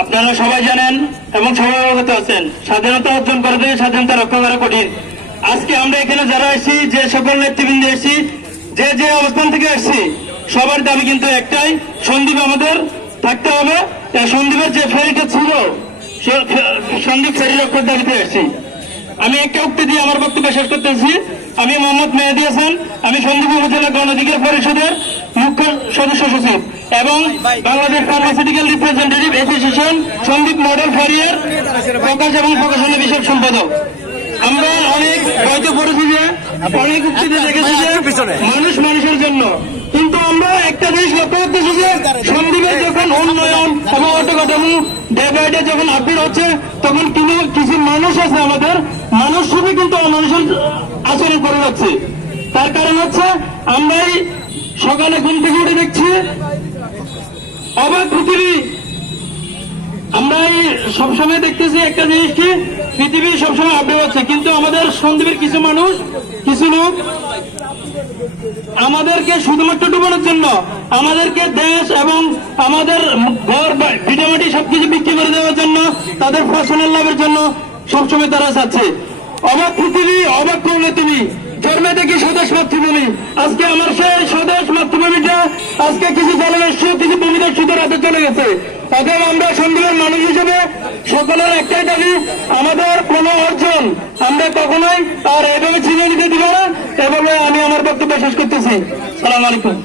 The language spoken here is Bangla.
আপনারা সবাই জানেন এবং সবাই অবগত আছেন, স্বাধীনতা অর্জন করতে স্বাধীনতা রক্ষা করা কঠিন। আজকে আমরা এখানে যারা এসেছি, যে সকল নেতৃবৃন্দ এসেছি, যে যে অবস্থান থেকে এসেছি, সবার দাবি কিন্তু একটাই, সন্দ্বীপ আমাদের থাকতে হবে। সন্দ্বীপের যে ফেরিটা ছিল, সন্দ্বীপ ফেরি রক্ষার দাবিতে এসেছি। আমি একটা উক্তি দিয়ে আমার বক্তব্য শেষ করতেছি। আমি মোহাম্মদ মেহেদী হাসান, আমি সন্দ্বীপ উপজেলা গণ অধিকার পরিষদের মুখ্য সদস্য সচিব এবং Bangladesh pharmaceutical representative association Sandwip model ফেরিয়ার প্রকাশ এবং প্রকাশনা বিষয়ক সম্পাদক। আমরা অনেক হয়তো পড়েছি যে, অনেক উক্তিতে দেখেছি যে মানুষ মানুষের জন্য, কিন্তু আমরা একটা জিনিস লক্ষ্য করতেছি যে সন্দ্বীপের যখন উন্নয়ন এবং অটোকাঠামো ডে বাই ডে যখন আপডেট হচ্ছে, তখন কিছু মানুষ আছে আমাদের, মানুষ শুধু কিন্তু অমানুষের আচরণ করে যাচ্ছে। তার কারণ হচ্ছে, আমরাই সকালে ঘুম থেকে উঠে দেখছি অবাক পৃথিবী। আমরা সবসময় দেখতেছি একটা জিনিস কি, পৃথিবী সবসময় আপডেট হচ্ছে, কিন্তু আমাদের সন্দ্বীপের কিছু মানুষ, কিছু লোক আমাদেরকে শুধুমাত্র ডুবানোর জন্য, আমাদেরকে দেশ এবং আমাদের ঘর ভিটামাটি সবকিছু বিক্রি করে দেওয়ার জন্য, তাদের পার্সোনাল লাভের জন্য সবসময় তারা চাচ্ছে। অবাক পৃথিবী, অবাক করলে তুমি জন্মে দেখি স্বদেশ মাতৃভূমি। আজকে আমার সেই স্বদেশ মাতৃভূমিটা আজকে কিছু জলদস্যু, কিছু ভূমিদস্যুদের হাতে চলে গেছে। অতএব আমরা সন্দ্বীপের মানুষ হিসেবে সকলের একটাই দাবি, আমাদের কোন অর্জন আমরা কখনোই আর এভাবে ছিনিয়ে নিতে দিব না। এভাবে আমি আমার বক্তব্য শেষ করতেছি। সালাম আলাইকুম।